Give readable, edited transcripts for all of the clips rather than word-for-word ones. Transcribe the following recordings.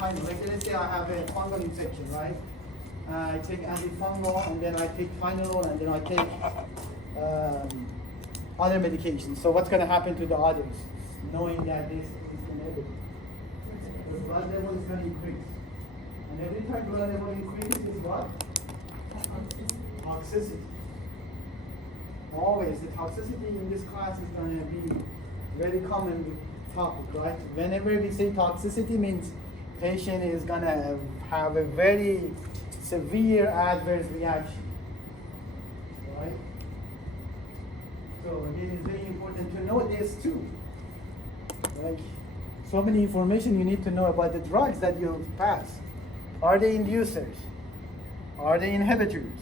Tylenol. Like let's say I have a fungal infection, right? I take antifungal, and then I take Tylenol, and then I take other medications. So what's going to happen to the others, knowing that this is inhibited? The blood level is going to increase. And every time blood level increases, what? Toxicity. Always, the toxicity in this class is going to be very common topic, right? Whenever we say toxicity, means patient is going to have a very severe adverse reaction, right? So again, it's very important to know this too. Like, so many information you need to know about the drugs that you pass. Are they inducers? Are they inhibitors?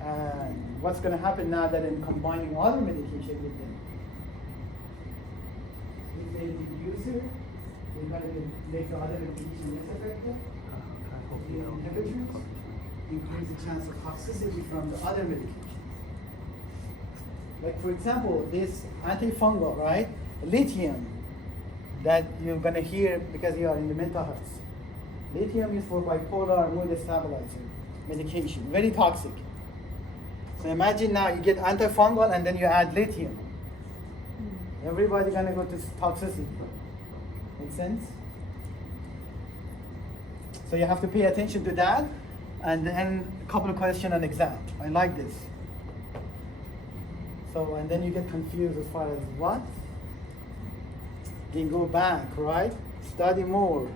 And what's going to happen now that I'm combining other medication with them? If they're an inducer, they're going to make the other medication less effective. The inhibitors increase the chance of toxicity from the other medications. Like for example, this antifungal, right? Lithium, that you're going to hear because you are in the mental health. Lithium is for bipolar mood stabilizer medication, very toxic. So imagine now you get antifungal and then you add lithium. Everybody's going to go to toxicity. Make sense? So you have to pay attention to that. And then a couple of questions on exam. I like this. So, and then you get confused as far as what? You can go back, right? Study more.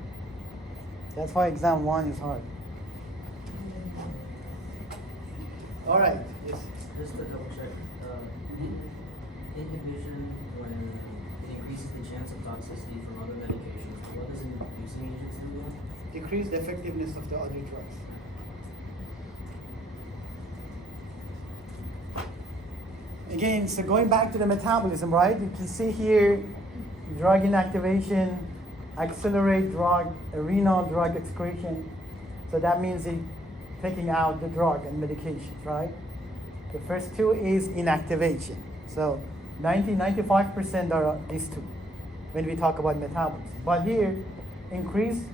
That's why exam 1 is hard. All right. Yes. Just to double check, inhibition, when it increases the chance of toxicity from other medications, what does inducing agents do then? Decrease the effectiveness of the other drugs. Again, so going back to the metabolism, right? You can see here, drug inactivation, accelerate renal drug excretion. So that means taking out the drug and medications, right? The first two is inactivation. So 95% are these two when we talk about metabolism. But here, increase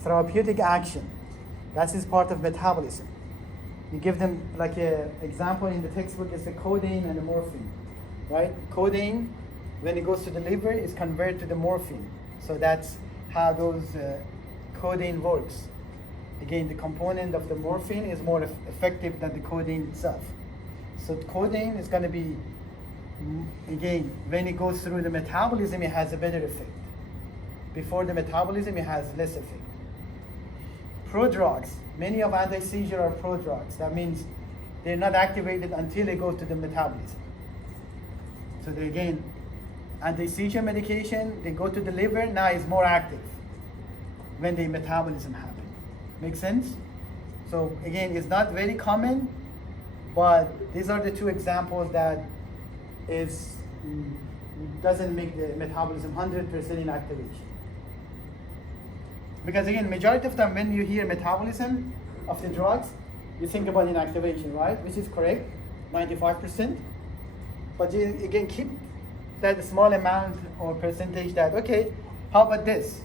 therapeutic action. That is part of metabolism. You give them, like an example in the textbook, is the codeine and the morphine, right? Codeine, when it goes to the liver, is converted to the morphine. So that's how those codeine works. Again, the component of the morphine is more effective than the codeine itself. So codeine is going to be, again, when it goes through the metabolism, it has a better effect. Before the metabolism, it has less effect. Prodrugs, many of anti-seizure are prodrugs. That means they're not activated until they go to the metabolism. So they, again, anti-seizure medication, they go to the liver, now it's more active when the metabolism happens. Make sense? So again, it's not very common, but these are the two examples that doesn't make the metabolism 100% inactivation. Because again, majority of time when you hear metabolism of the drugs, you think about inactivation, right? Which is correct, 95%. But you again keep that small amount or percentage that, okay, how about this?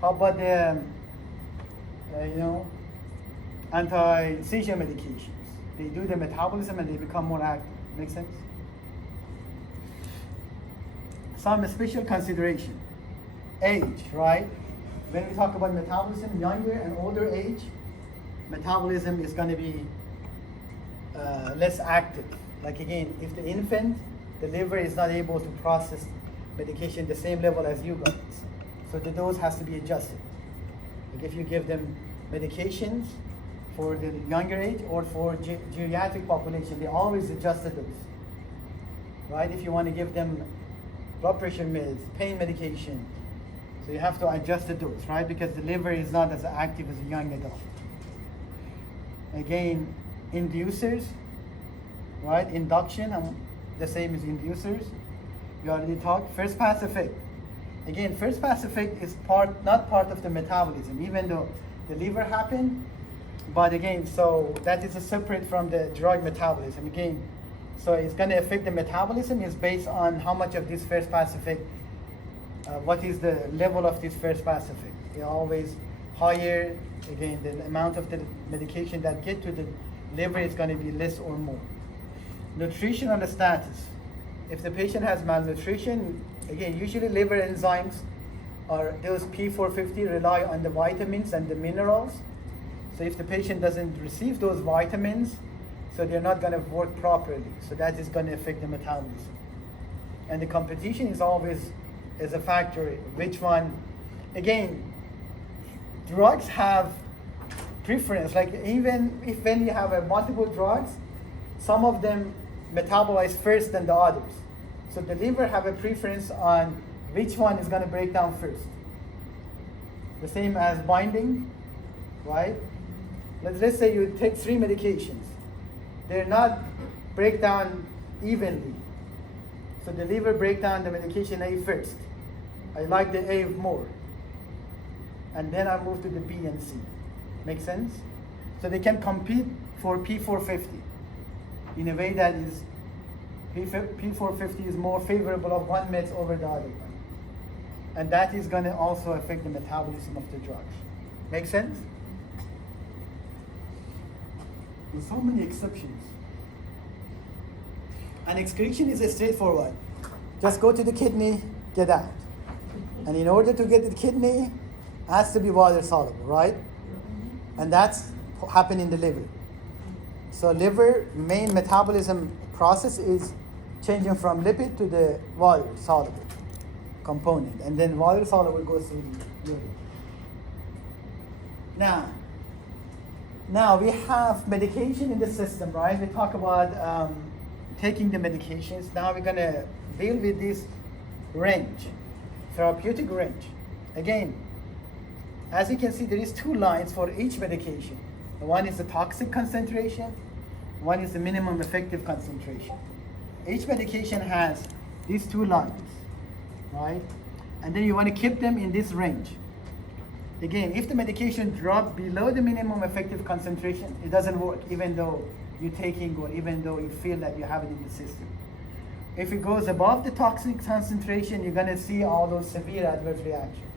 How about the anti-seizure medications? They do the metabolism and they become more active. Make sense? Some special consideration. Age, right? When we talk about metabolism, younger and older age, metabolism is going to be less active. Like again, if the infant, the liver is not able to process medication the same level as you guys, so the dose has to be adjusted. Like if you give them medications for the younger age or for geriatric population, they always adjust the dose. Right? If you want to give them blood pressure meds, pain medication, so you have to adjust the dose, right? Because the liver is not as active as a young adult. Again, inducers, right? Induction, the same as inducers. We already talked. First pass effect. Again, first pass effect is not part of the metabolism, even though the liver happened. But again, so that is separate from the drug metabolism. Again, so it's going to affect the metabolism is based on how much of this first pass effect, what is the level of this first pass effect. They're always higher. Again, the amount of the medication that get to the liver is going to be less or more. Nutritional status. If the patient has malnutrition, again, usually liver enzymes or those P450 rely on the vitamins and the minerals. So if the patient doesn't receive those vitamins, so they're not going to work properly. So that is going to affect the metabolism. And the competition is always as a factor. Which one? Again, drugs have preference. Like even if when you have multiple drugs, some of them metabolize first than the others. So the liver have a preference on which one is going to break down first. The same as binding, right? Let's say you take 3 medications. They're not break down evenly. So the liver break down the medication A first. I like the A more. And then I move to the B and C. Make sense? So they can compete for P450 in a way that is P450 is more favorable of one meds over the other one. And that is going to also affect the metabolism of the drugs. Make sense? There's so many exceptions. And excretion is straightforward. Just go to the kidney, get out. And in order to get to the kidney, it has to be water soluble, right? And that's happening in the liver. So liver main metabolism process is changing from lipid to the water soluble component. And then water soluble goes to the liver. Now we have medication in the system, right? We talk about taking the medications. Now we're gonna deal with this range, therapeutic range. Again, as you can see, there is 2 lines for each medication. One is the toxic concentration, one is the minimum effective concentration. Each medication has these 2 lines, right? And then you want to keep them in this range. Again, if the medication drops below the minimum effective concentration, it doesn't work, even though you're taking or even though you feel that you have it in the system. If it goes above the toxic concentration, you're going to see all those severe adverse reactions,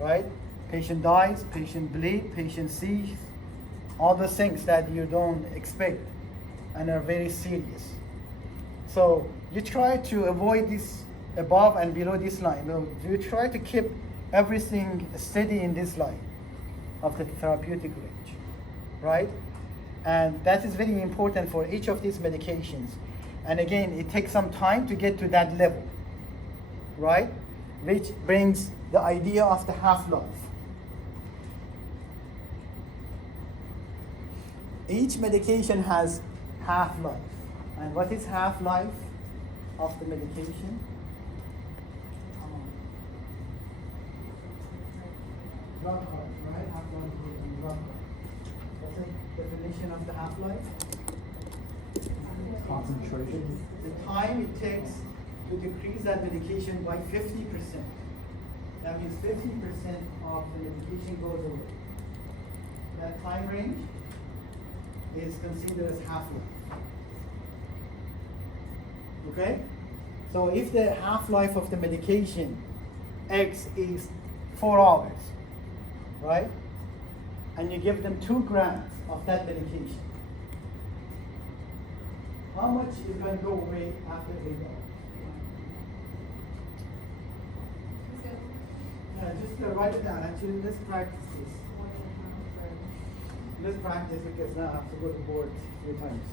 right? Patient dies, patient bleed, patient sees, all those things that you don't expect and are very serious. So you try to avoid this above and below this line. You try to keep everything steady in this line of the therapeutic range, right? And that is very important for each of these medications. And again, it takes some time to get to that level, right? Which brings the idea of the half-life. Each medication has half-life. And what is half-life of the medication? Drug cards, right? Half-life in drug cards. What's the definition of the half-life? Concentration. The time it takes to decrease that medication by 50%. That means 50% of the medication goes away. That time range is considered as half-life. Okay? So if the half-life of the medication X is 4 hours, right? And you give them 2 grams of that medication, how much is going to go away after 8 hours? Yeah, just write it down. Actually, let's practice this. Let's practice because now I have to go to board 3 times.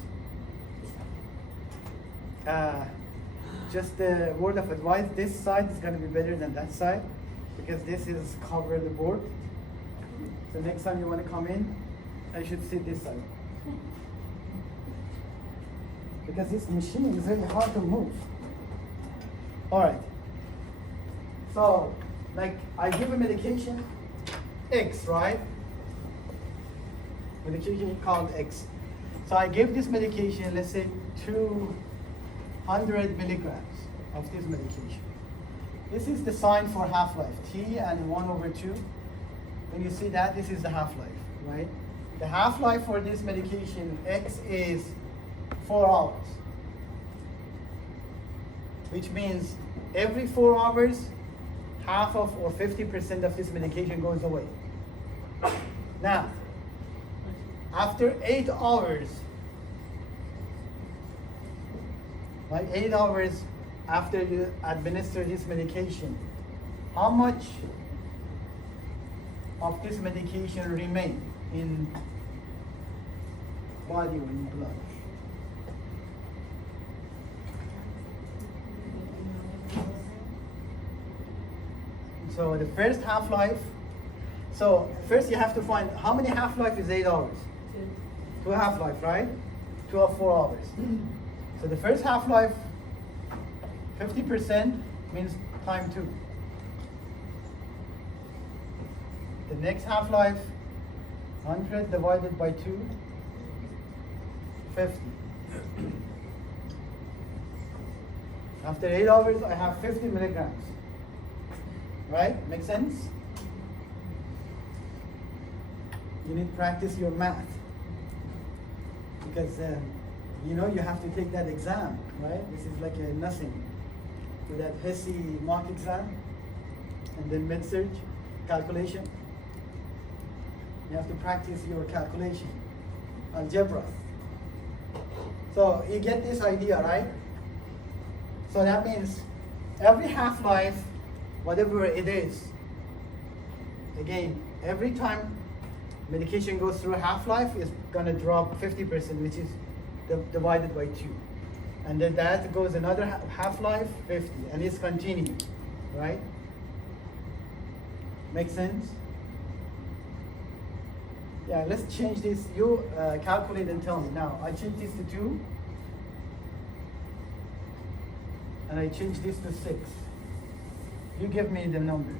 Just a word of advice, this side is going to be better than that side because this is cover the board. So next time you want to come in, I should sit this side. Because this machine is very hard to move. All right. So, like I give a medication, X, right? Medication called X. So I give this medication, let's say 200 milligrams of this medication. This is the sign for half-life, T and 1/2. When you see that, this is the half-life, right? The half-life for this medication, X, is 4 hours. Which means every 4 hours, half of or 50% of this medication goes away. Now, after 8 hours, like 8 hours after you administer this medication, how much of this medication remain in body or in blood? So the first half-life, so first you have to find how many half-life is 8 hours? 2 half-life, right? 2 or 4 hours. So the first half-life, 50% means time 2. The next half-life, 100 divided by 2, 50. After 8 hours, I have 50 milligrams. Right? Make sense? You need to practice your math. Because, you know, you have to take that exam, right? This is like a nothing. With that HESI mock exam, and then mid-surg calculation. You have to practice your calculation, algebra. So you get this idea, right? So that means every half-life, whatever it is, again, every time medication goes through half-life, it's gonna drop 50%, which is divided by 2. And then that goes another half-life, 50, and it's continuing, right? Make sense? Yeah, let's change this. You calculate and tell me. Now, I change this to 2. And I change this to 6. You give me the number.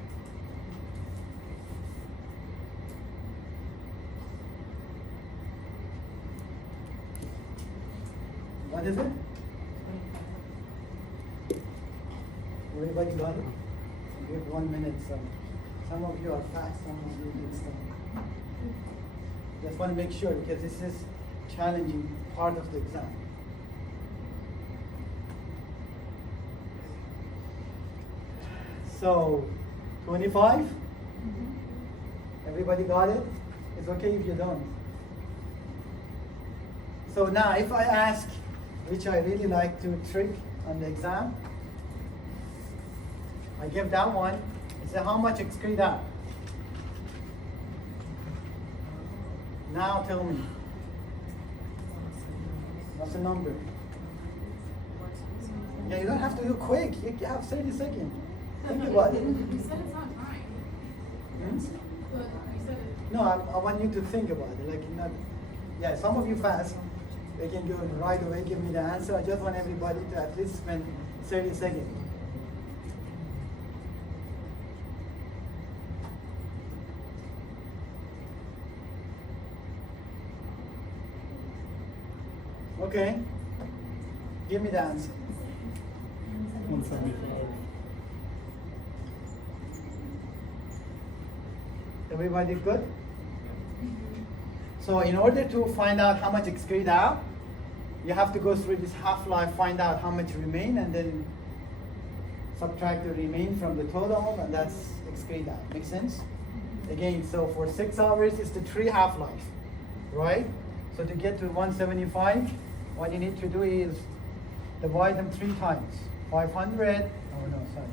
What is it? Everybody got it? We have 1 minute, so some of you are fast, some of you need stuff. Just want to make sure because this is challenging part of the exam. So, 25? Everybody got it? It's okay if you don't. So now, if I ask, which I really like to trick on the exam, I give that one, I say how much excrete out? Now tell me. What's the number? Yeah, you don't have to do quick. You have 30 seconds. Think about it. You said it's on time. Hmm? You said it. No, I want you to think about it. Like not. Yeah, some of you fast. They can go right away. Give me the answer. I just want everybody to at least spend 30 seconds. Okay. Give me the answer. 175. Everybody good? So in order to find out how much excrete out, you have to go through this half-life, find out how much remain, and then subtract the remain from the total, and that's excrete out. Make sense? Again, so for 6 hours, it's the 3 half-life, right? So to get to 175, what you need to do is divide them 3 times. 500, oh no, sorry.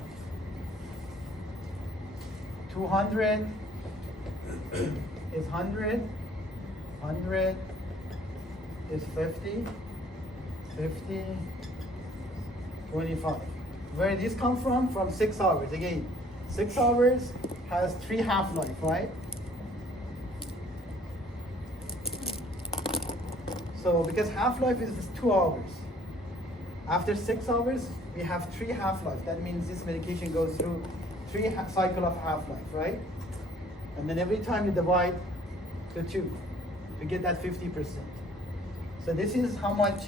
200 is 100, 100 is 50, 50, 25. Where did this come from? From 6 hours. Again, 6 hours has 3 half-life, right? So because half-life is 2 hours. After 6 hours, we have 3 half-life. That means this medication goes through 3 cycle of half-life, right? And then every time you divide the 2 to get that 50%. So this is how much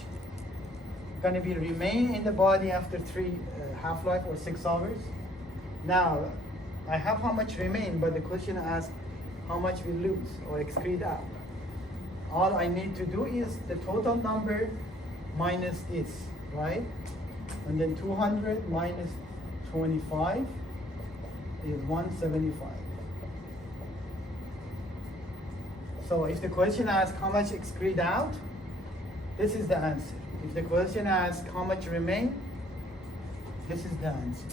going to be remain in the body after 3 half-life or 6 hours. Now, I have how much remain, but the question asks how much we lose or excrete out. All I need to do is the total number minus this, right? And then 200 minus 25 is 175. So if the question asks how much excrete out, this is the answer. If the question asks how much remain, this is the answer.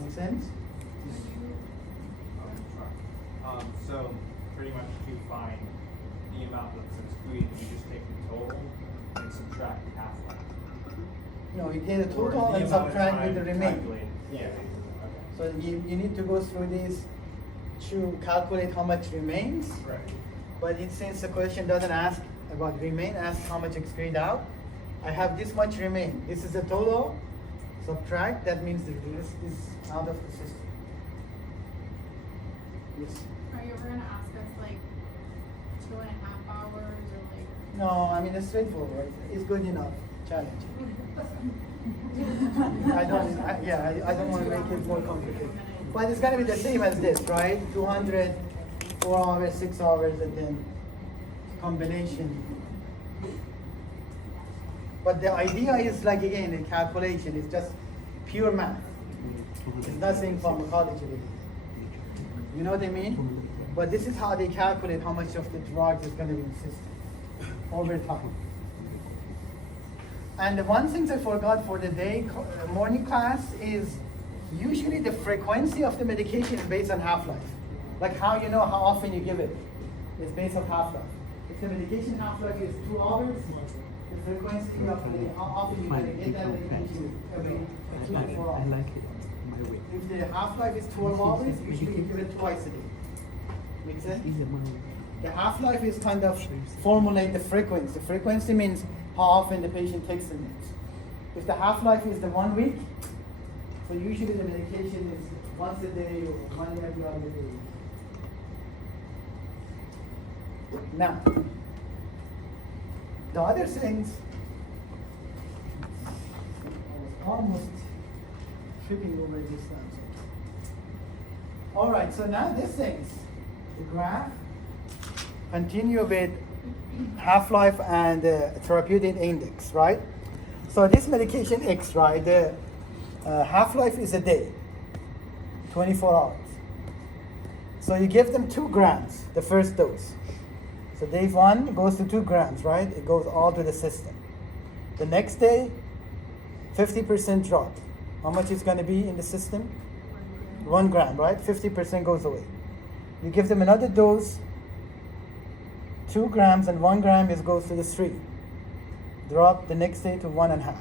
Make sense? So pretty much to find the amount that's excluded, you just take the total and subtract the half-life. No, you get a Or total the and amount of subtract with time the remaining. calculated. Yeah. Okay. So you need to go through this to calculate how much remains. Right. But since the question doesn't ask about remain, asks how much excrete out, I have this much remain. This is the total. Subtract, that means the rest is out of the system. Yes. Are you ever gonna ask us like 2.5 hours or like? No, I mean it's straightforward. It's good enough. Challenge. I don't want to make it more complicated. But it's gonna be the same as this, right? 200, 4 hours, 6 hours, and then combination. But the idea is like again a calculation. It's just pure math. It's nothing pharmacology really. You know what I mean? But this is how they calculate how much of the drugs is going to be in the system over time. And the one thing I forgot for the morning class is usually the frequency of the medication is based on half-life. Like how you know how often you give it is based on half-life. If the medication half-life is 2 hours, the frequency of how often you can get that medication is every 2 to 4 hours. I like it my way. If the half-life is 12 hours, usually you give it twice a day. Make sense? Easy my way. The half-life is kind of formulate the frequency. The frequency means how often the patient takes the meds. If the half-life is the 1 week, so usually the medication is once a day or one every other day. Now, the other things, I was almost tripping over this time. All right, so now these things, the graph, continue with half-life and therapeutic index, right? So this medication X, right, the half-life is a day, 24 hours. So you give them 2 grams, the first dose. So day 1 goes to 2 grams, right? It goes all to the system. The next day, 50% drop. How much is going to be in the system? 1 gram, right? 50% goes away. You give them another dose, 2 grams and 1 gram goes to the street. Drop the next day to 1.5.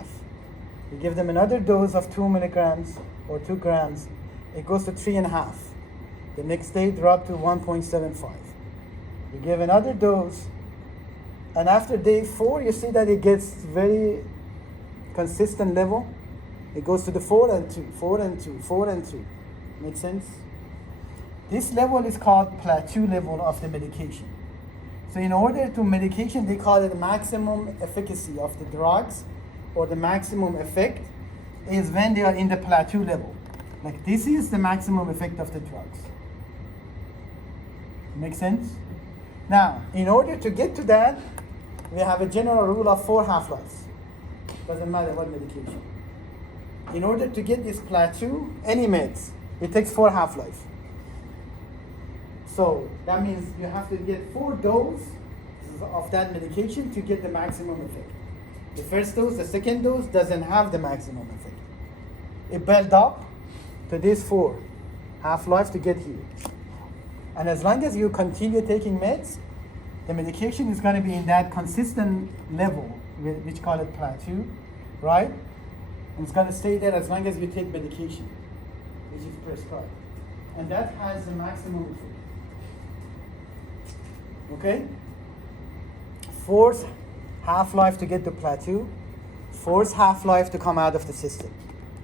You give them another dose of 2 milligrams or 2 grams, it goes to 3.5. The next day drop to 1.75. You give another dose, and after day 4, you see that it gets very consistent level. It goes to the 4 and 2, 4 and 2, 4 and 2. Make sense? This level is called plateau level of the medication. So in order to medication, they call it the maximum efficacy of the drugs, or the maximum effect is when they are in the plateau level. Like this is the maximum effect of the drugs. Make sense? Now, in order to get to that, we have a general rule of 4 half-lives. Doesn't matter what medication. In order to get this plateau, any meds, it takes 4 half-life. So that means you have to get 4 doses of that medication to get the maximum effect. The first dose, the second dose doesn't have the maximum effect. It built up to this 4 half-life to get here. And as long as you continue taking meds, the medication is going to be in that consistent level, which call it plateau, right? And it's going to stay there as long as you take medication, which is prescribed. And that has the maximum effect. Okay? 4th half-life to get to plateau, 4th half-life to come out of the system.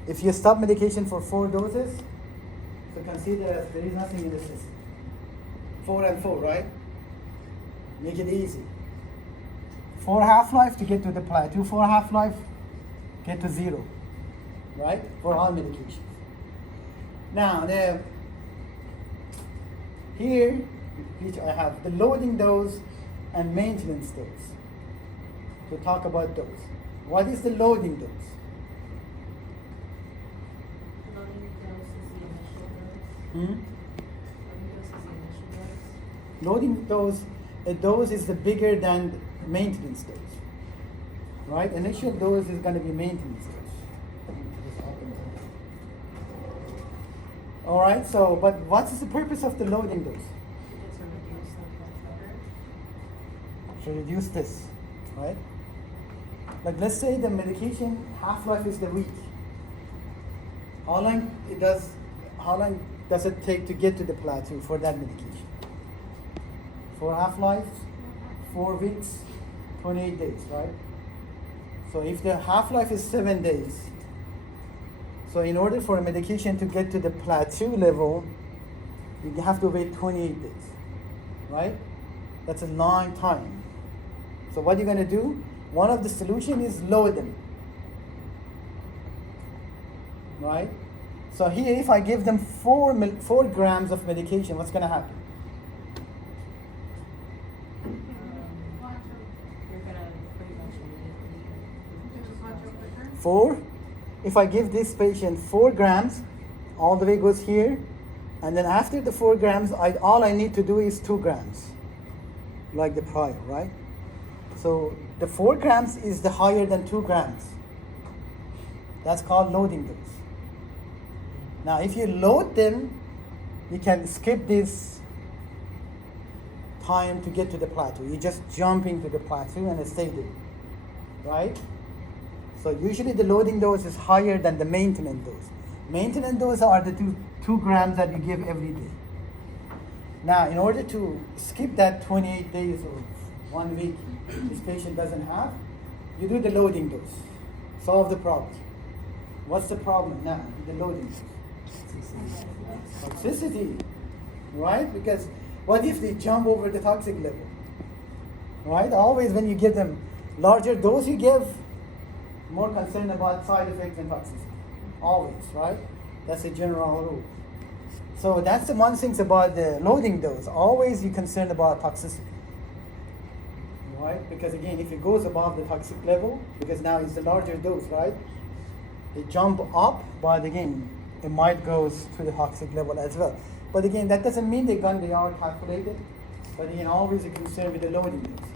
If you stop medication for 4 doses, so consider as there is nothing in the system. 4 and 4, right? Make it easy. 4 half-life to get to the plateau, 4 half-life, get to 0, right? For all medications. Now, here, which I have the loading dose and maintenance dose. To talk about dose. What is the loading dose? Loading dose is the initial Loading dose, a dose is the bigger than maintenance dose. Right? Initial dose is going to be maintenance dose. All right, so, but what's the purpose of the loading dose? To reduce this, right? Like let's say the medication half-life is the week. How long does it take to get to the plateau for that medication? For half-life, 4 weeks, 28 days, right? So if the half-life is 7 days, so in order for a medication to get to the plateau level, you have to wait 28 days, right? That's a long time. So what you're going to do, one of the solution is load them, right? So here, if I give them 4 grams of medication, what's going to happen? You're gonna pretty much immediately. 4. If I give this patient 4 grams, all the way goes here, and then after the 4 grams, all I need to do is 2 grams, like the prior, right? So the 4 grams is the higher than 2 grams. That's called loading dose. Now, if you load them, you can skip this time to get to the plateau. You just jump into the plateau and stay there, right? So usually the loading dose is higher than the maintenance dose. Maintenance dose are the 2 grams that you give every day. Now, in order to skip that 28 days or 1 week this patient doesn't have, you do the loading dose. Solve the problem. What's the problem now? The loading dose. Toxicity, right? Because what if they jump over the toxic level? Right? Always when you give them larger dose you give, more concerned about side effects and toxicity. Always, right? That's a general rule. So that's the one thing about the loading dose. Always you're concerned about toxicity. Right? Because again, if it goes above the toxic level, because now it's a larger dose, right? They jump up, but again, it might go to the toxic level as well. But again, that doesn't mean they are calculated. But again, always a concern with the loading dose.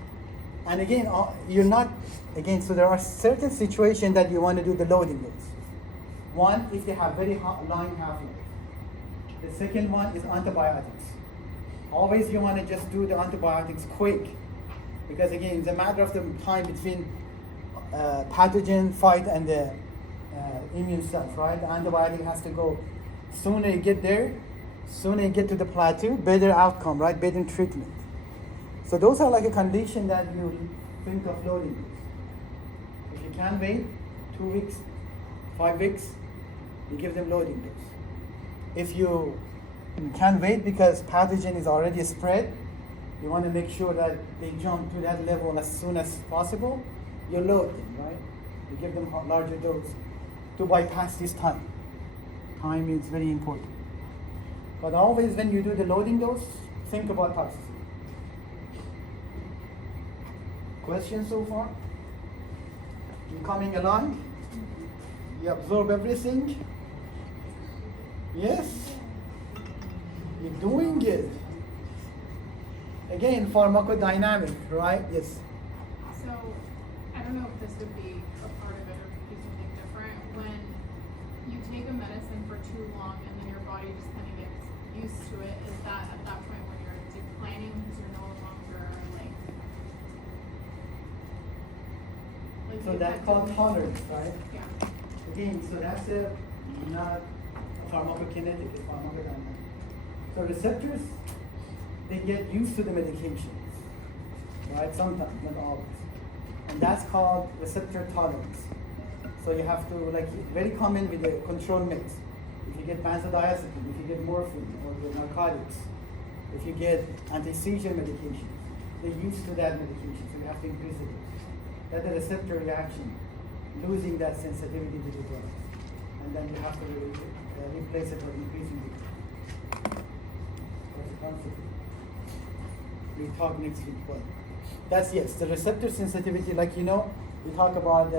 And again, you're not, again, so there are certain situations that you want to do the loading dose. One, if they have very long half-life. The second one is antibiotics. Always you want to just do the antibiotics quick. Because again, it's a matter of the time between pathogen fight and the immune cells, right? The antibiotic has to go. Sooner you get there, sooner you get to the plateau, better outcome, right? Better treatment. So those are like a condition that you think of loading dose. If you can't wait 2 weeks, 5 weeks, you give them loading dose. If you can't wait because pathogen is already spread, you want to make sure that they jump to that level as soon as possible, you load them, right? You give them larger dose to bypass this time. Time is very important. But always when you do the loading dose, think about toxicity. Questions so far? You coming along? You absorb everything? Yes? You're doing it. Again, pharmacodynamic, right? Yes. So, I don't know if this would be a part of it or be something different. When you take a medicine for too long and then your body just kind of gets used to it, is that at that point when you're declining because you're no longer like So that's called tolerance, right? Yeah. Again, so that's not pharmacokinetic, it's pharmacodynamic. So receptors, they get used to the medications, right? Sometimes, not always. And that's called receptor tolerance. So you have to, like, very common with the control meds. If you get benzodiazepine, if you get morphine or the narcotics, if you get anti-seizure medication, they're used to that medication, so you have to increase the dose. That's the receptor reaction, losing that sensitivity to the drug. And then you have to replace it or increasing it. That's the concept. We'll talk next week, but that's, yes, the receptor sensitivity, like, you know, we talk about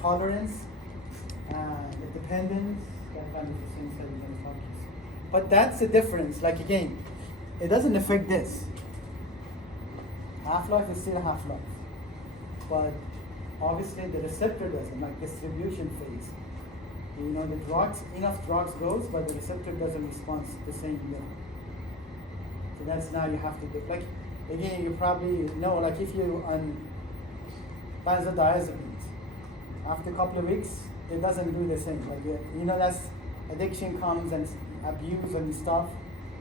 tolerance, the dependence, that kind of things that we're going to talk about. But that's the difference. Like again, it doesn't affect this. Half-life is still half-life. But obviously the receptor doesn't, like distribution phase. You know, the drugs, enough drugs goes, but the receptor doesn't respond the same level. So that's now you have to do, like, again, you probably know, like if you on benzodiazepines, after a couple of weeks, it doesn't do the same. Like, you know, that's addiction comes and abuse and stuff,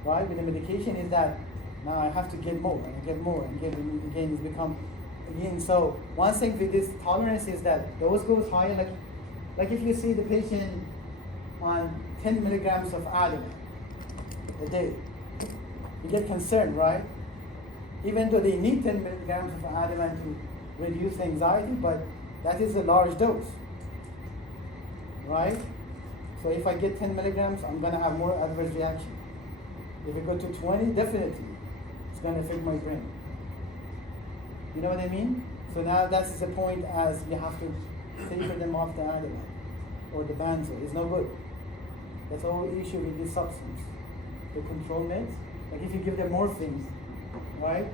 right? With the medication is that now I have to get more and get more and get, again, it's become, again, so one thing with this tolerance is that dose goes higher, like if you see the patient on 10 milligrams of Ativan a day, you get concerned, right? Even though they need 10 milligrams of Ativan to reduce anxiety, but that is a large dose, right? So if I get 10 milligrams, I'm gonna have more adverse reaction. If I go to 20, definitely, it's gonna affect my brain. You know what I mean? So now that's the point as you have to taper them off the Ativan or the benzo. It's no good. That's the whole issue with this substance. The control meds, like if you give them morphine, right?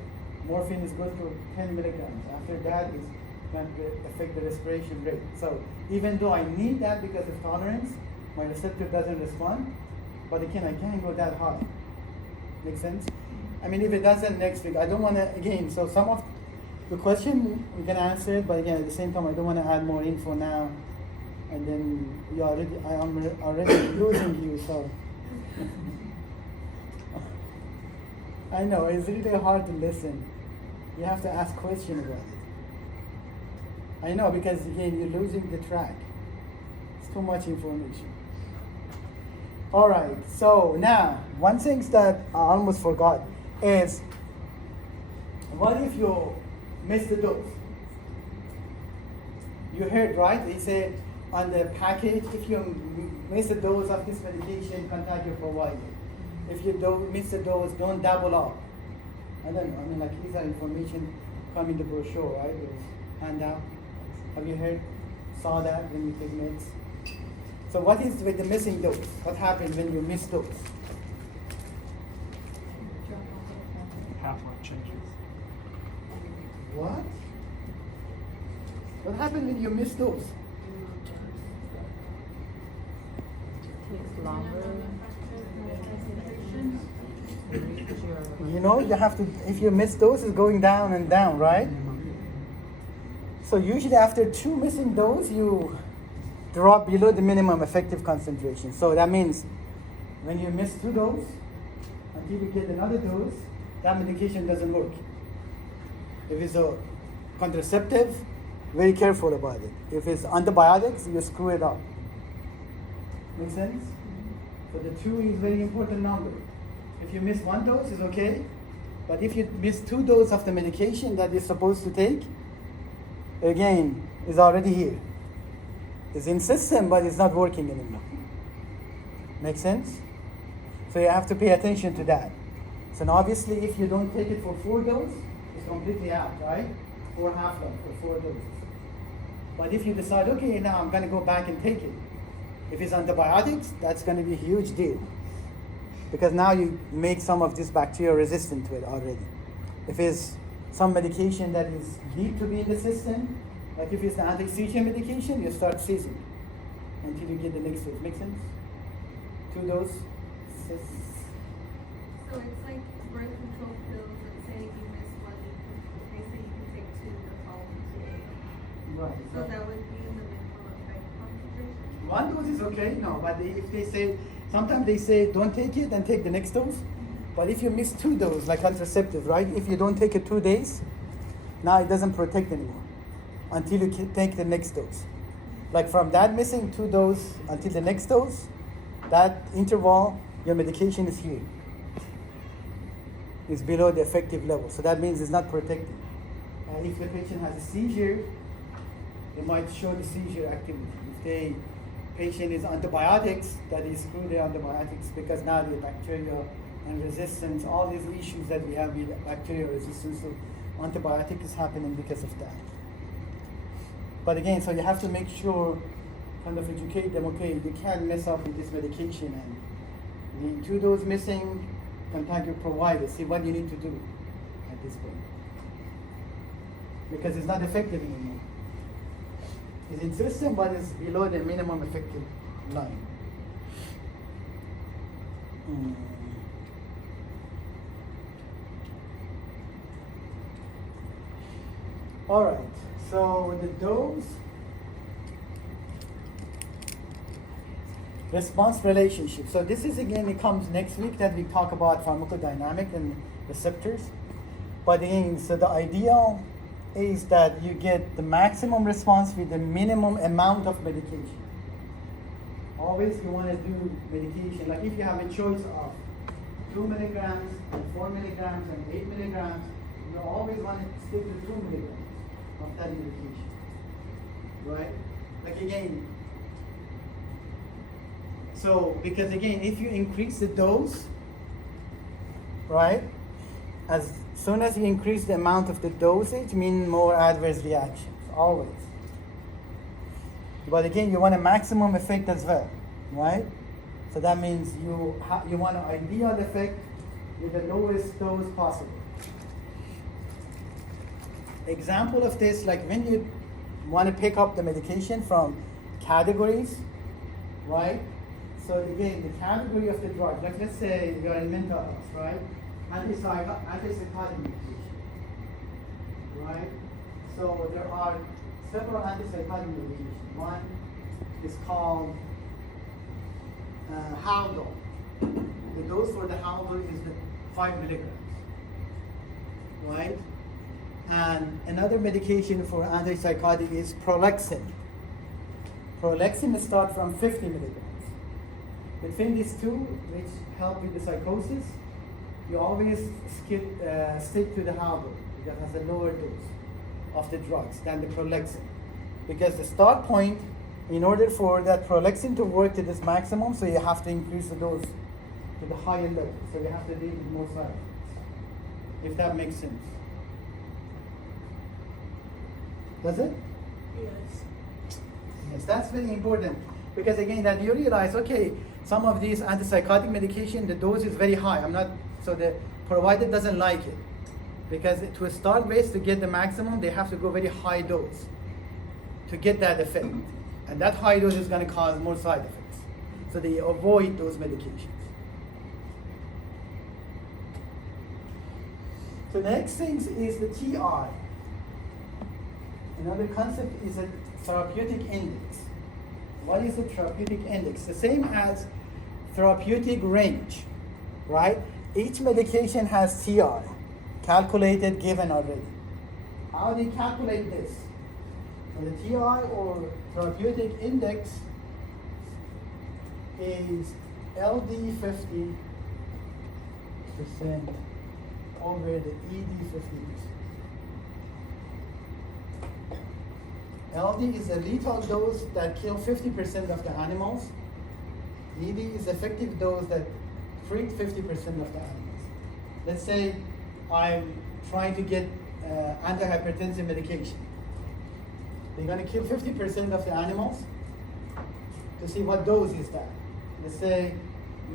Morphine is good for 10 milligrams. After that, it's going to affect the respiration rate. So even though I need that because of tolerance, my receptor doesn't respond, but again, I can't go that high. Make sense? I mean, if it doesn't next week, I don't want to, again, so some of the question, we can answer it, but again, at the same time, I don't want to add more info now, and then I am already losing you, so. I know, it's really hard to listen. You have to ask questions about it. I know, because again, you're losing the track. It's too much information. All right, so now, one thing that I almost forgot is, what if you miss the dose? You heard, right? They say on the package, if you miss a dose of this medication, contact your provider. If you don't miss a dose, don't double up. I don't know, I mean, like, these are information come in the brochure, right? There's handout. Have you heard, saw that when you take meds? So what is with the missing dose? What happens when you miss dose? Half-life changes. What? What happens when you miss dose? Takes longer. You know, you have to, if you miss dose, it's going down and down, right? So usually after 2 missing dose, you drop below the minimum effective concentration. So that means when you miss 2 doses, until you get another dose, that medication doesn't work. If it's a contraceptive, very careful about it. If it's antibiotics, you screw it up. Make sense? So the 2 is very important number. If you miss 1 dose, it's okay. But if you miss 2 doses of the medication that you're supposed to take, again, it's already here. It's in system, but it's not working anymore. Make sense? So you have to pay attention to that. So now obviously, if you don't take it for 4 doses, it's completely out, right? 4 half-life for 4 doses. But if you decide, okay, now I'm going to go back and take it. If it's antibiotics, that's going to be a huge deal. Because now you make some of this bacteria resistant to it already. If it's some medication that is deep to be in the system, like if it's the anti-seizure medication, you start seizing until you get the next dose. Make sense? 2 doses. So it's like birth control pills that say if you miss 1, they say you can take 2 the following 2 days. Right. So that would be in the minimum effect concentration? 1 dose is okay, no, but if they say, sometimes they say don't take it and take the next dose. But if you miss 2 doses, like contraceptive, right? If you don't take it 2 days, now it doesn't protect anymore until you take the next dose. Like from that missing 2 doses until the next dose, that interval, your medication is here. It's below the effective level. So that means it's not protected. If the patient has a seizure, it might show the seizure activity. If the patient is antibiotics, that is screw the antibiotics because now the bacteria and resistance, all these issues that we have with bacterial resistance to antibiotic is happening because of that. But again, so you have to make sure, kind of educate them, okay, you can't mess up with this medication and The 2 dose missing, contact your provider, see what you need to do at this point. Because it's not effective anymore. It's in system, but it's below the minimum effective line. All right, so the dose response relationship. So this is again, it comes next week that we talk about pharmacodynamic and receptors. But again, so the ideal is that you get the maximum response with the minimum amount of medication. Always you want to do medication, like if you have a choice of 2 milligrams and 4 milligrams and 8 milligrams, you always want to stick to 2 milligrams of that medication, right? Like again, so because again, if you increase the dose, right, as soon as you increase the amount of the dosage, mean more adverse reactions, always. But again, you want a maximum effect as well, right? So that means you want an ideal effect with the lowest dose possible. Example of this, like when you want to pick up the medication from categories, right? So again, the category of the drug, like let's say you're in mental health, right? Antipsychotic medication, right? So there are several antipsychotic medications. One is called Haldol. The dose for the Haldol is the 5 milligrams, right? And another medication for antipsychotic is prolexin. Prolexin starts from 50 milligrams. Between these two, which help with the psychosis, you always stick to the Haldol because it has a lower dose of the drugs than the prolexin. Because the start point, in order for that prolexin to work to this maximum, so you have to increase the dose to the higher level. So you have to deal with more side effects, if that makes sense. Does it? Yes. Yes, that's very important. Because again, that you realize, okay, some of these antipsychotic medication, the dose is very high. So the provider doesn't like it. Because to start with, to get the maximum, they have to go very high dose to get that effect. And that high dose is going to cause more side effects. So they avoid those medications. So the next thing is the TI. Another concept is a therapeutic index. What is a therapeutic index? The same as therapeutic range, right? Each medication has TI, calculated, given already. How do you calculate this? So the TI or therapeutic index is LD 50% over the ED 50%. LD is a lethal dose that kills 50% of the animals. ED is effective dose that treats 50% of the animals. Let's say I'm trying to get antihypertensive medication. They're going to kill 50% of the animals to see what dose is that. Let's say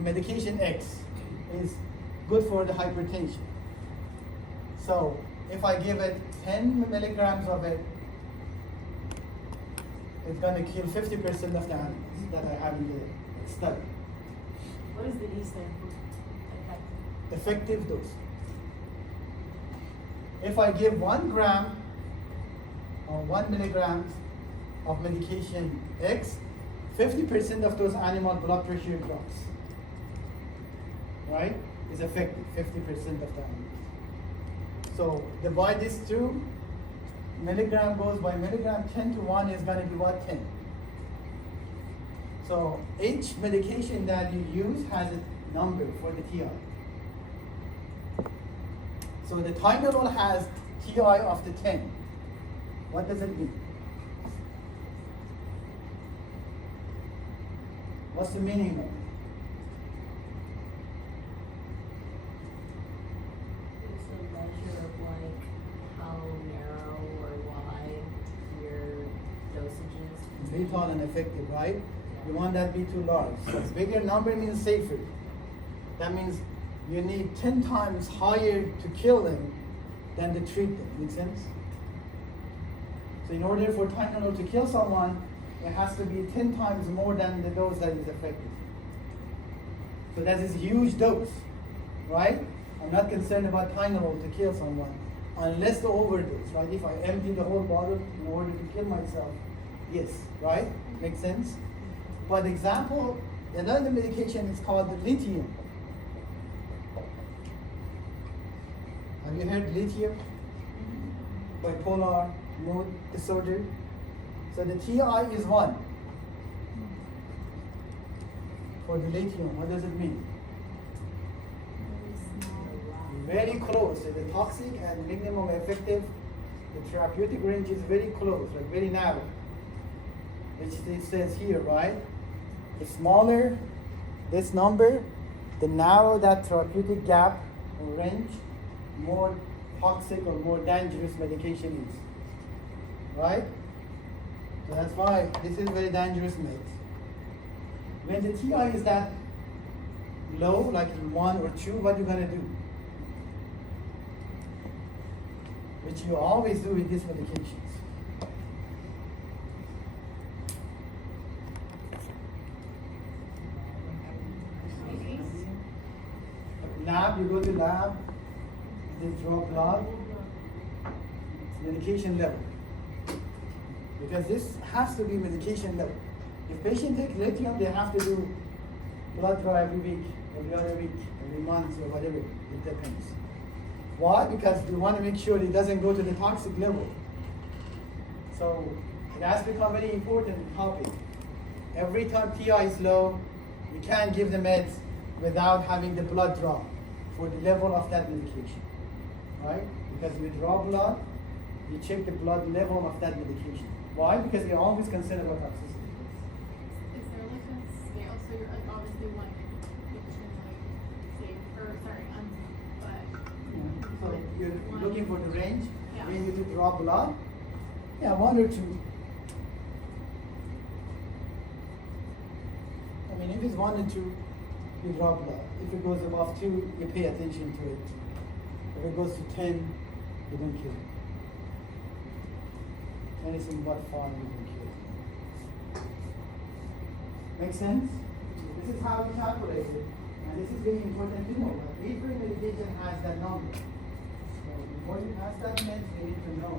medication X is good for the hypertension. So if I give it 10 milligrams of it, it's going to kill 50% of the animals that I have in the study. What is the E stand for? Effective dose. If I give 1 gram or 1 milligram of medication X, 50% of those animal blood pressure drops. Right? It's effective, 50% of the animals. So divide this through. Milligram goes by milligram, 10 to 1 is going to be what? 10. So each medication that you use has a number for the TI. So the Tylenol has TI of the 10. What does it mean? What's the meaning of it? It's a measure of like how narrow or wide your dosage is. Lethal and effective, right? You want that to be too large. So bigger number means safer. That means you need 10 times higher to kill them than to treat them. Make sense? So in order for Tylenol to kill someone, it has to be 10 times more than the dose that is effective. So that is a huge dose, right? I'm not concerned about Tylenol to kill someone, unless the overdose, right? If I empty the whole bottle in order to kill myself, yes, right? Makes sense? But example, another medication is called lithium. Have you heard lithium? Bipolar mood disorder. So the TI is 1 for the lithium. What does it mean? Very close. So the toxic and minimum effective, the therapeutic range is very close, like very narrow. Which it says here, right? The smaller this number, the narrow that therapeutic gap or range, more toxic or more dangerous medication is. Right? So that's why this is very dangerous meds. When the TI is that low, like 1 or 2, what you gonna do? Which you always do with these medications. Lab, you go to lab, they draw blood, medication level. Because this has to be medication level. If patient takes lithium, they have to do blood draw every week, every other week, every month, or whatever, it depends. Why? Because we want to make sure it doesn't go to the toxic level. So it has become a very important topic. Every time TI is low, we can't give the meds without having the blood draw for the level of that medication, right? Because we draw blood, we check the blood level of that medication. Why? Because we're always concerned about toxicity. Is there like a scale? So you're like obviously one extremely safe, or sorry, but So you're one- looking for the range, Yeah. when you draw blood, yeah, 1 or 2. I mean, if it's 1 or 2, you draw blood. If it goes above 2, you pay attention to it. If it goes to 10, you don't kill it. Anything but 5, you don't kill it. Make sense? This is how we calculate it. And this is very important to know. But every medication has that number. So before you pass that meds, you need to know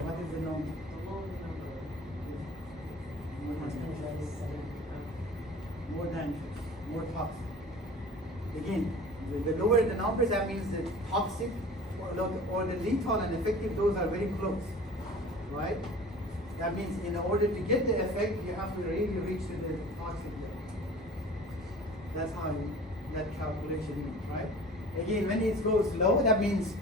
what is the number. More dangerous, more toxic. Again, the lower the number, that means the toxic or the lethal and effective dose are very close, right? That means in order to get the effect, you have to really reach to the toxic level. That's how that calculation means, right? Again, when it goes low, that means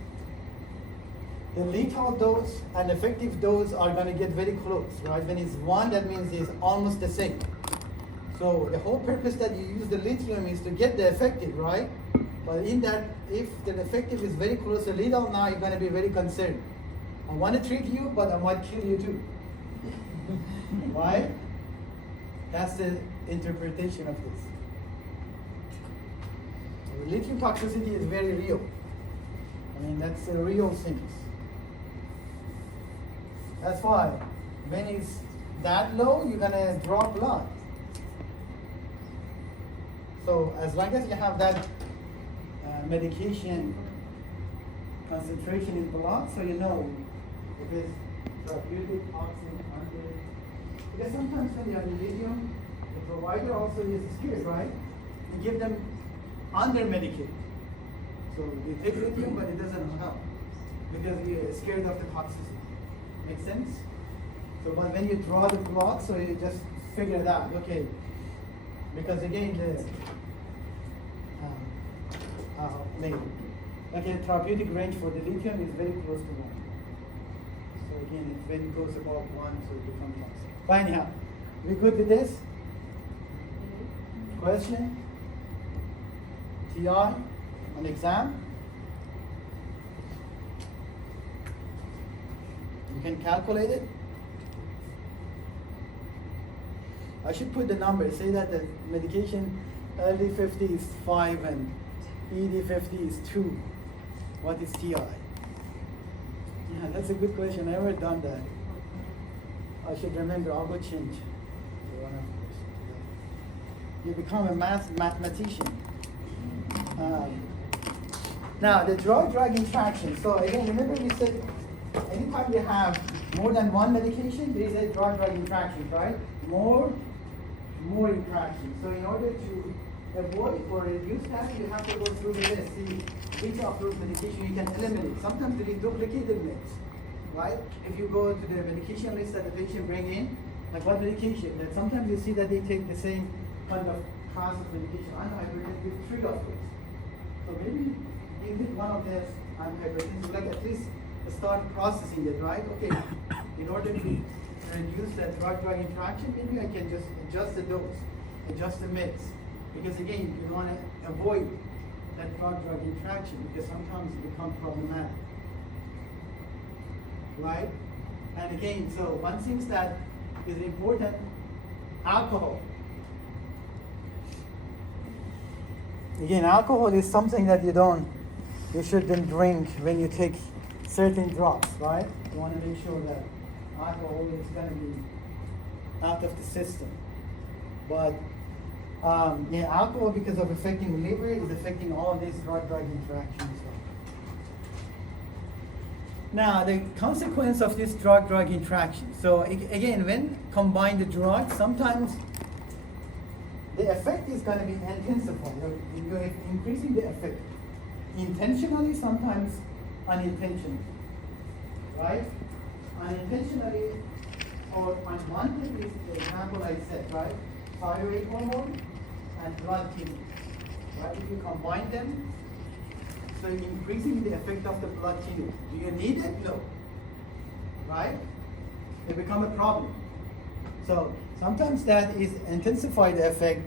the lethal dose and effective dose are going to get very close, right? When it's 1, that means it's almost the same. So the whole purpose that you use the lithium is to get the effective, right? But in that, if the effective is very close to lethal, now you're going to be very concerned. I want to treat you, but I might kill you too. Right? That's the interpretation of this. So lithium toxicity is very real. I mean, that's a real thing. That's why when it's that low, you're going to draw blood. So as long as you have that medication concentration in blood, so you know if it's therapeutic, toxic, under. Because sometimes when you have lithium, the provider also is scared, right? You give them under medicated. So they take lithium, but it doesn't help because we are scared of the toxicity. Make sense? So but when you draw the blood, so you just figure it out. Okay, because again the therapeutic range for the lithium is very close to 1. So again, if when it goes above 1, so it becomes toxic. But anyhow, we good with this? Question? TI on exam? You can calculate it. I should put the number. Say that the medication LD50 is 5 and ED50 is 2. What is TI? Yeah, that's a good question. I never done that. I should remember. I'll go change. You become a mathematician. Now the drug-drug interaction. So again, remember we said anytime you have more than one medication, there is a drug-drug interaction, right? More interaction. So in order to avoid or reduce that, you have to go through the list. See which of those medications you can eliminate. Sometimes there is duplicated meds, right? If you go to the medication list that the patient bring in, like what medication, that sometimes you see that they take the same kind of class of medication. Antihypertensive, 3 of those. So maybe you pick one of those antihypertensive, like at least start processing it, right? Okay, in order to reduce that drug-drug interaction, maybe I can just adjust the dose, adjust the meds. Because again, you want to avoid that drug-drug interaction because sometimes it becomes problematic, right? And again, so one thing that is important, alcohol. Again, alcohol is something that you shouldn't drink when you take certain drugs, right? You want to make sure that alcohol is going to be out of the system. But alcohol, because of affecting the liver, is affecting all these drug-drug interactions. Now, the consequence of this drug-drug interaction. So again, when combine the drugs, sometimes the effect is going to be intensified. You're increasing the effect intentionally, sometimes unintentionally, right? Unintentionally or unwanted is the example I said, right? Thyroid hormone and blood thinning, right? If you combine them, so you're increasing the effect of the blood thinning. Do you need it? No, right? They become a problem. So sometimes that is intensify the effect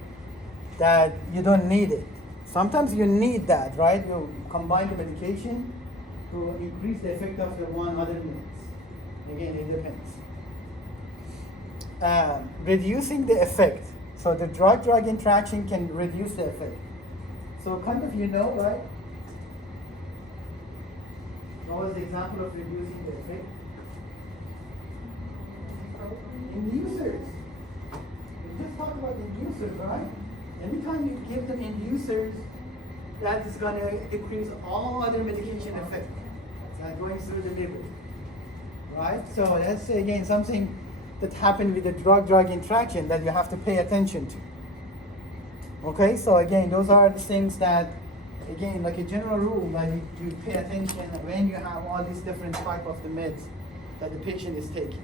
that you don't need it. Sometimes you need that, right? You combine the medication to increase the effect of the one other meds. Again, it depends. Reducing the effect. So the drug-drug interaction can reduce the effect. So kind of right? What was the example of reducing the effect? Inducers. We just talked about inducers, right? Anytime you give them inducers, that is going to decrease all other medication effect going through the liver, right? So that's again something that happened with the drug-drug interaction that you have to pay attention to. Okay, so again, those are the things that, again, like a general rule, that you pay attention when you have all these different type of the meds that the patient is taking.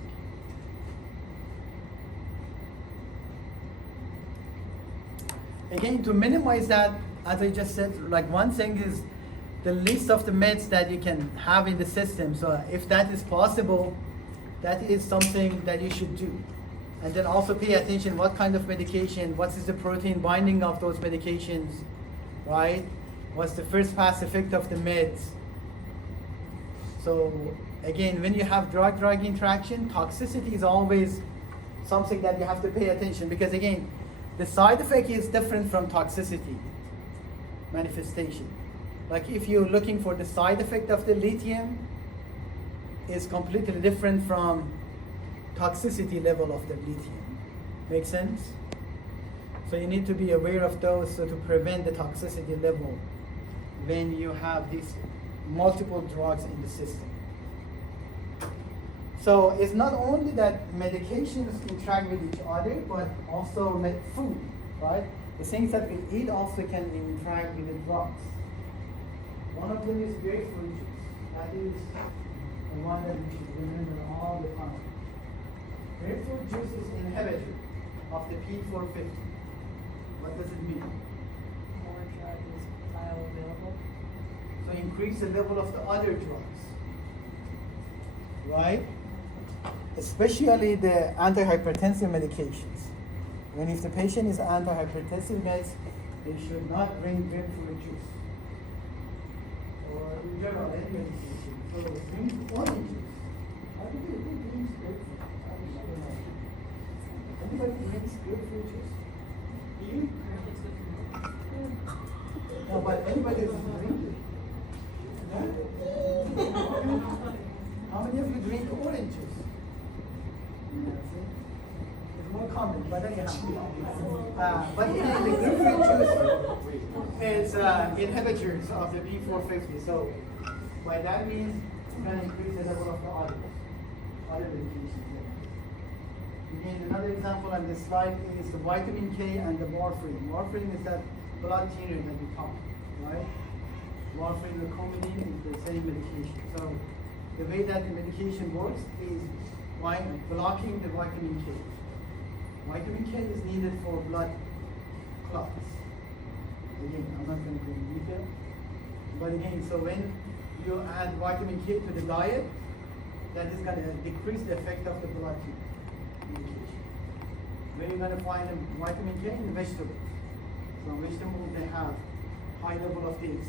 Again, to minimize that, as I just said, like one thing is the list of the meds that you can have in the system. So if that is possible, that is something that you should do. And then also pay attention what kind of medication, what is the protein binding of those medications, right? What's the first pass effect of the meds? So again, when you have drug-drug interaction, toxicity is always something that you have to pay attention, because again, the side effect is different from toxicity manifestation. Like if you're looking for the side effect of the lithium, is completely different from toxicity level of the lithium. Make sense? So you need to be aware of those so to prevent the toxicity level when you have these multiple drugs in the system. So it's not only that medications interact with each other, but also food, right? The things that we eat also can interact with the drugs. One of them is grapefruit juice. That is the one that we should remember all the time. Grapefruit juice is inhibitor of the P450. What does it mean? More drug is bioavailable. So increase the level of the other drugs, right? Especially the antihypertensive medications. When if the patient is antihypertensive meds, they should not drink grapefruit juice. Or in general, any medication. So drink orange juice. How do you drink grapefruit? Anybody drinks grapefruit juice? You? No, but anybody who's drinking. Yeah? How many of you drink orange juice? Yeah, see? It's more common, but anyhow. But again, the grapefruit juice is inhibitors of the P450. So by that means it's going to increase the level of the other medications. Again, another example on this slide is the vitamin K and the warfarin. Warfarin is that blood thinner that we talked, right? Warfarin and coumadin is the same medication. So the way that the medication works is by blocking the vitamin K. Vitamin K is needed for blood clots. Again, I'm not going to go in detail. But again, so when you add vitamin K to the diet, that is going to decrease the effect of the blood thinner medication. Where you're going to find vitamin K in the vegetables. So vegetables, they have high level of this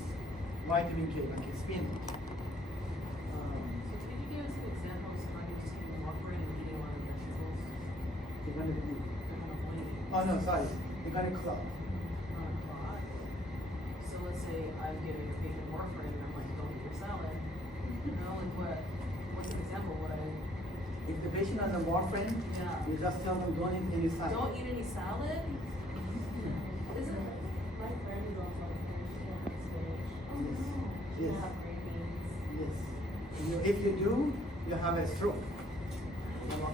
vitamin K, like spinach. So could you give us an example of somebody who's taking warfarin and eating a lot of vegetables? They're going to do. They're gonna bleed. Oh no, sorry. They're going to clot. Not a clot. So let's say I'm giving a patient warfarin and I'm like, don't eat your salad. You know, like what's an example of what I If the patient has a warfarin, Yeah. you just tell them don't eat any salad. don't eat any salad? Isn't it? My friend is also on spinach. Oh no. Yes. Have cravings. Yes. If you do, you have a stroke,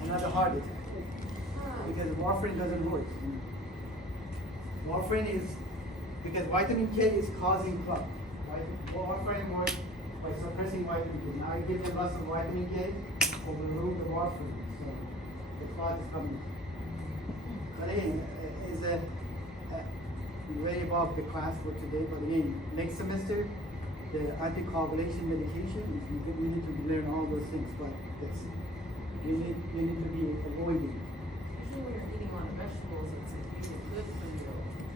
not a heart attack, because warfarin doesn't work. Warfarin is because vitamin K is causing clot. Right? Warfarin works by suppressing vitamin K. Now you give them lots of vitamin K, will remove the warfarin, so the clot is coming. But again, is a way above the class for today. But again, next semester, the anticoagulation medication, you need to learn all those things. But yes, you need to be avoiding. Usually when you're eating a lot of vegetables, it's like really good for you.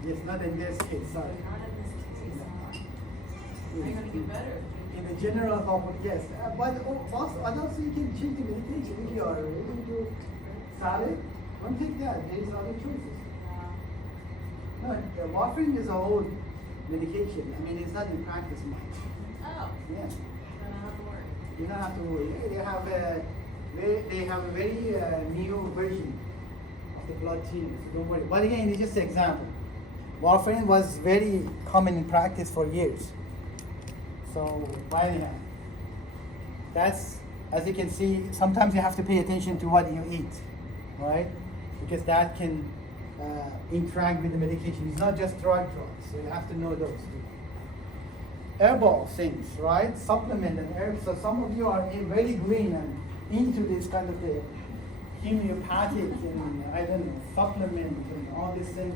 Yes, not in this case. Sorry. But not in this case. How are you gonna get better? In the general thought, yes. But also, adults, you can change the medication. If you are willing to salad, don't take that. There is other choices. No, the warfarin is a old medication. I mean, it's not in practice much. Oh, Yeah, then I don't have to worry. you don't have to worry. They have a very new version of the blood thinner, so don't worry. But again, it's just an example. Warfarin was very common in practice for years. So, anyhow, that's, as you can see, sometimes you have to pay attention to what you eat, right? Because that can interact with the medication. It's not just drugs, so you have to know those too. Herbal things, right? Supplement and herbs. So some of you are very green and into this kind of the homeopathic and I don't know, supplement and all these things,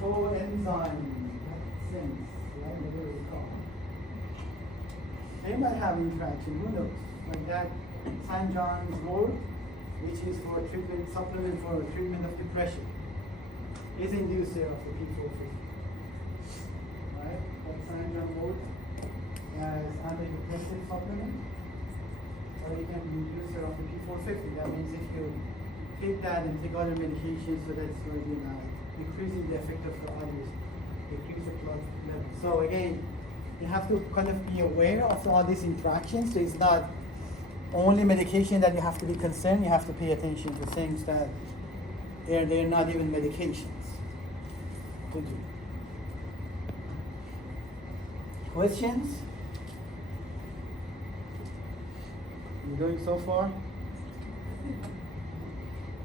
coenzyme things, right? Whatever it's called. They might have interaction, who knows? Like that St. John's wort, which is for treatment, supplement for treatment of depression, is inducer of the P450. Right? That St. John wort as antidepressant supplement, or you can be inducer of the P450. That means if you take that and take other medications, so that's going to be decreasing the effect of the others, decrease the blood level. So again, you have to kind of be aware of all these interactions. So it's not only medication that you have to be concerned, you have to pay attention to things that they're not even medications. Good. Questions? You doing so far?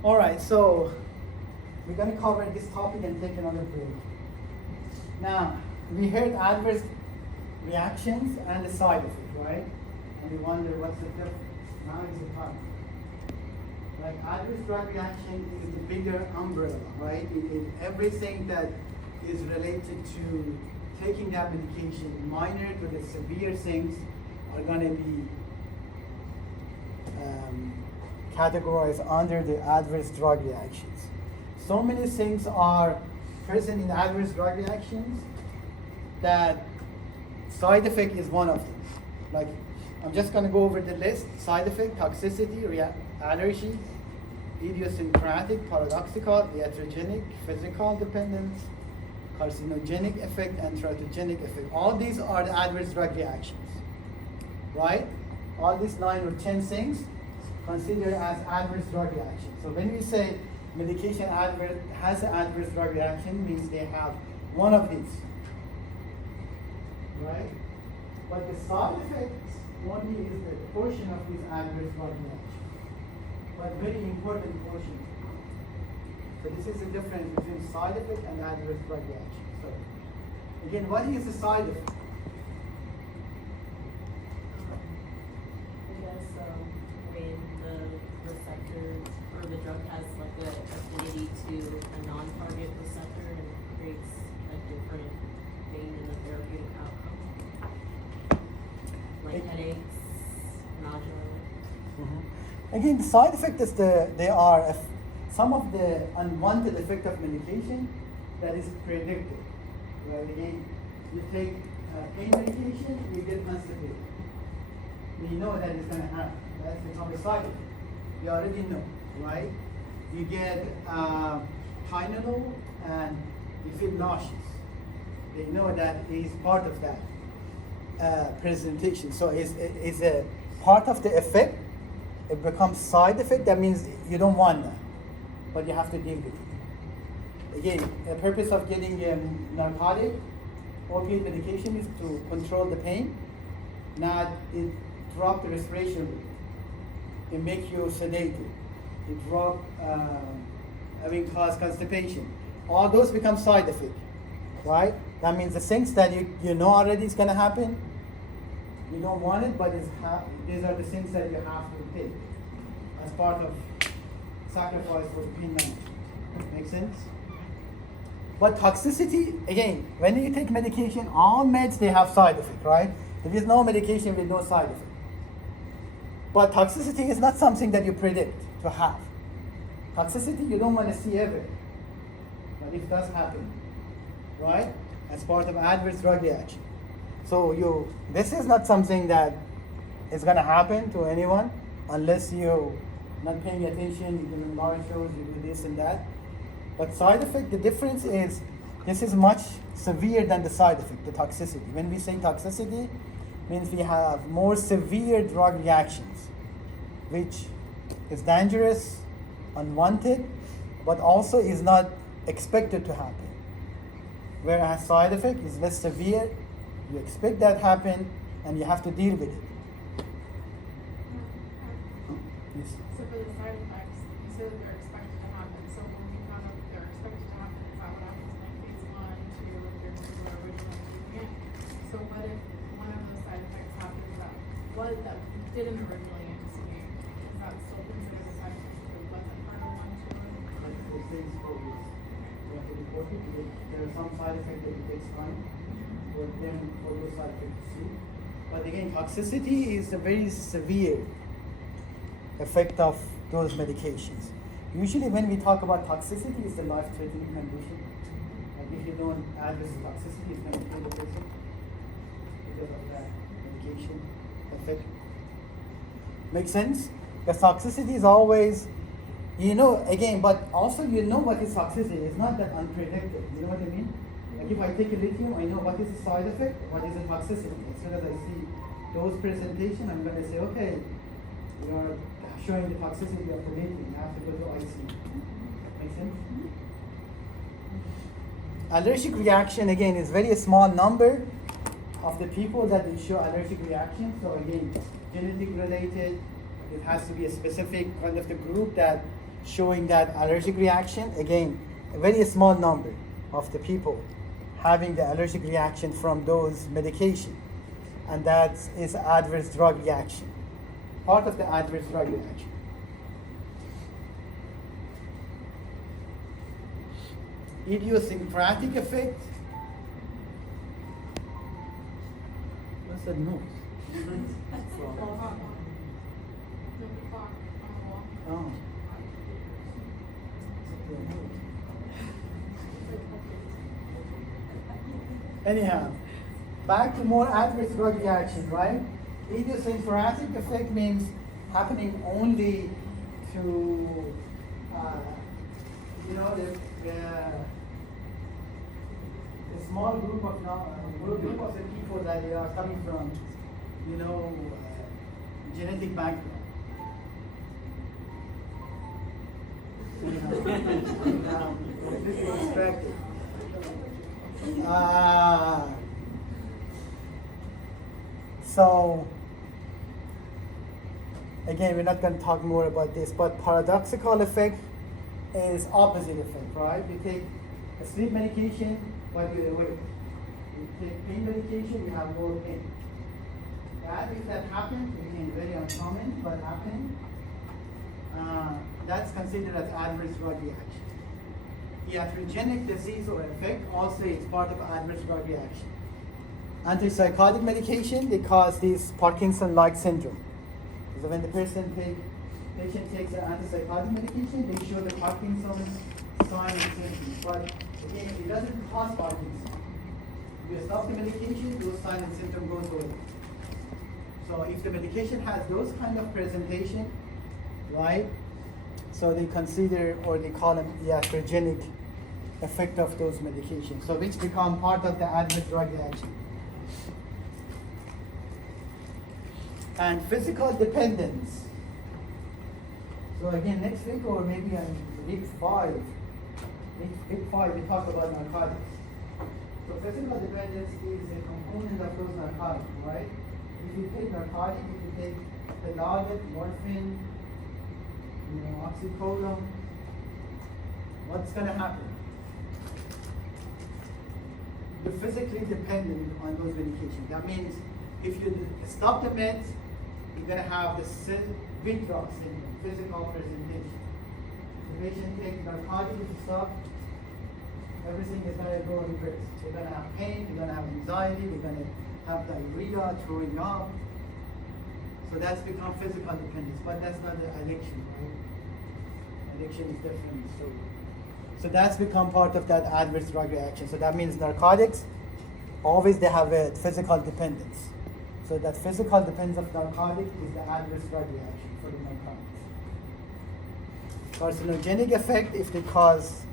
All right, so we're going to cover this topic and take another break. Now, we heard adverse reactions and the side effect, right? And we wonder what's the difference. Now is the time. Like adverse drug reaction is the bigger umbrella, right? Everything that is related to taking that medication, minor to the severe things, are going to be categorized under the adverse drug reactions. So many things are present in adverse drug reactions that side effect is one of them. Like, I'm just going to go over the list: side effect, toxicity, allergy, idiosyncratic, paradoxical, iatrogenic, physical dependence, carcinogenic effect, and teratogenic effect. All these are the adverse drug reactions, right? All these 9 or 10 things considered as adverse drug reactions. So when we say medication has an adverse drug reaction, means they have one of these, right? But the side effects only is the portion of these adverse drug reactions, but very important portion. So this is the difference between side effect and adverse drug reaction. So again, what is the side effect? I guess when the receptor or the drug has like a affinity to a non-target receptor and creates a different thing in the therapeutic outcome, like headaches, nausea. Mm-hmm. Again, the side effect is they are some of the unwanted effect of medication that is predicted. Right? Again, you take pain medication, you get constipated. You know that it's going to happen. That's become a side effect. You already know, right? You get Tylenol and you feel nauseous. They know that is part of that presentation. So it's a part of the effect. It becomes side effect. That means you don't want that, but you have to deal with it. Again, the purpose of getting narcotic opiate medication is to control the pain, not it drop the respiration rate. It make you sedated. It drop, cause constipation. All those become side effects, right? That means the things that you know already is going to happen, you don't want it, but these are the things that you have to take as part of sacrifice for the pain management. Make sense? But toxicity, again, when you take medication, all meds, they have side effect, right? There is no medication with no side effect. But toxicity is not something that you predict to have. Toxicity, you don't want to see ever. But it does happen, right? As part of adverse drug reaction. So this is not something that is going to happen to anyone unless you're not paying attention, you do large shows, you do this and that. But side effect, the difference is this is much severe than the side effect, the toxicity. When we say toxicity, means we have more severe drug reactions, which is dangerous, unwanted, but also is not expected to happen. Whereas side effect is less severe, you expect that happen, and you have to deal with it. Yes. So for the side effects, you said that they're expected to happen. So when you found out that they're expected to happen, is that what happens in like phase 1, 2, if you're going to originally treatment? So what if one of those side effects happens that didn't originally anticipate? Is that still considered a side effect because it wasn't part of 1, 2? It takes focus. You have to report it. There are some side effects that it takes time for them for those side effects to see. But again, toxicity is a very severe effect of those medications. Usually when we talk about toxicity, it's a life-threatening condition. Like if you don't address the toxicity, it's going to kill the person because of that medication effect. Make sense? Because toxicity is always, again, but also what is toxicity. It's not that unpredictable. You know what I mean? Like if I take a lithium, I know what is the side effect, what is the toxicity. As soon as I see those presentation, I'm going to say, okay, you're showing the toxicity of the lithium. You have to go to ICU. Make sense? Allergic reaction, again, is very small number of the people that they show allergic reaction. So again, genetic related. It has to be a specific kind of the group that showing that allergic reaction. Again, a very small number of the people having the allergic reaction from those medication. And that is adverse drug reaction. Part of the adverse drug reaction. Idiosyncratic effect. What's that noise? The clock on the wall. Oh. Anyhow, back to more adverse drug reaction, right? Idiosyncratic effect means happening only to you know, the small group of group of the people that they are coming from, you know, genetic background. This is expected. So again, we're not going to talk more about this, but paradoxical effect is opposite effect, right? You take a sleep medication, but you're awake. You take pain medication, you have more pain. That, if that happens, again, very uncommon, but happening, that's considered as adverse drug reaction. Iatrogenic disease or effect also is part of adverse drug reaction. Antipsychotic medication, they cause this Parkinson-like syndrome. So when the patient takes an antipsychotic medication, they show the Parkinson's sign and symptoms. But again, it doesn't cause Parkinson. If you stop the medication, those signs and symptoms goes away. So if the medication has those kind of presentation, right? So they consider, or they call them iatrogenic effect of those medications. So which become part of the adverse drug reaction. And physical dependence. So again, next week or maybe on week 5, we talk about narcotics. So physical dependence is a component of those narcotics, right? If you take narcotic, if you take Dilaudid, morphine, you know, oxycodone, what's going to happen? You're physically dependent on those medications. That means if you stop the meds, you're going to have the withdrawal syndrome, physical presentation. The patient takes narcotic, if you stop, everything is going to go reverse. They're going to have pain, they're going to have anxiety, they're going to have diarrhea, throwing up. So that's become physical dependence, but that's not the addiction, right? Addiction is different. So that's become part of that adverse drug reaction. So that means narcotics, always they have a physical dependence. So that physical dependence of narcotic is the adverse drug reaction for the narcotics. Carcinogenic effect, if they cause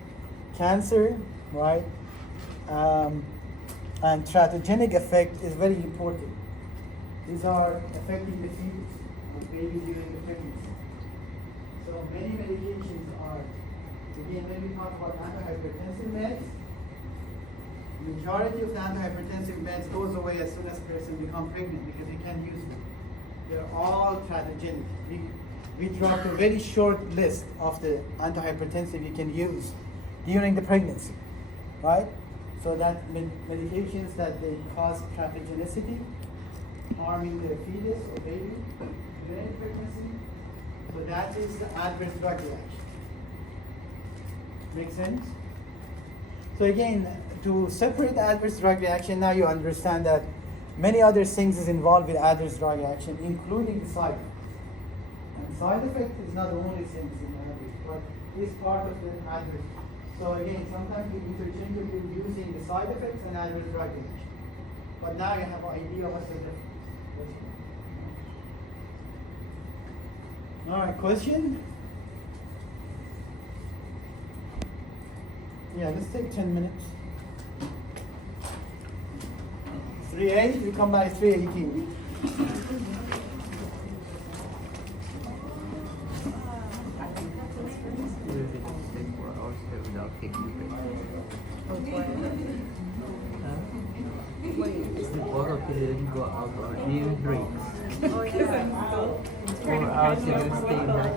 cancer, right? And teratogenic effect is very important. These are affecting the fetus or baby during the pregnancy. So many medications are, again, when we talk about antihypertensive meds, majority of the antihypertensive meds goes away as soon as a person becomes pregnant because they can't use them. They're all teratogenic. We dropped a very short list of the antihypertensive you can use during the pregnancy, right? So that medications that they cause teratogenicity, harming the fetus or baby during pregnancy. So that is the adverse drug reaction. Make sense? So again, to separate adverse drug reaction, now you understand that many other things is involved with adverse drug reaction, including the side effects. And side effect is not the only thing in adverse, but is part of the adverse. So again, sometimes we interchangeably using the side effects and adverse drug reaction. But now you have an idea what's the difference. All right, question? Yeah, let's take 10 minutes. 3:08, we come by 3:18. Before we didn't go out or during breaks. 4 hours you will stay in that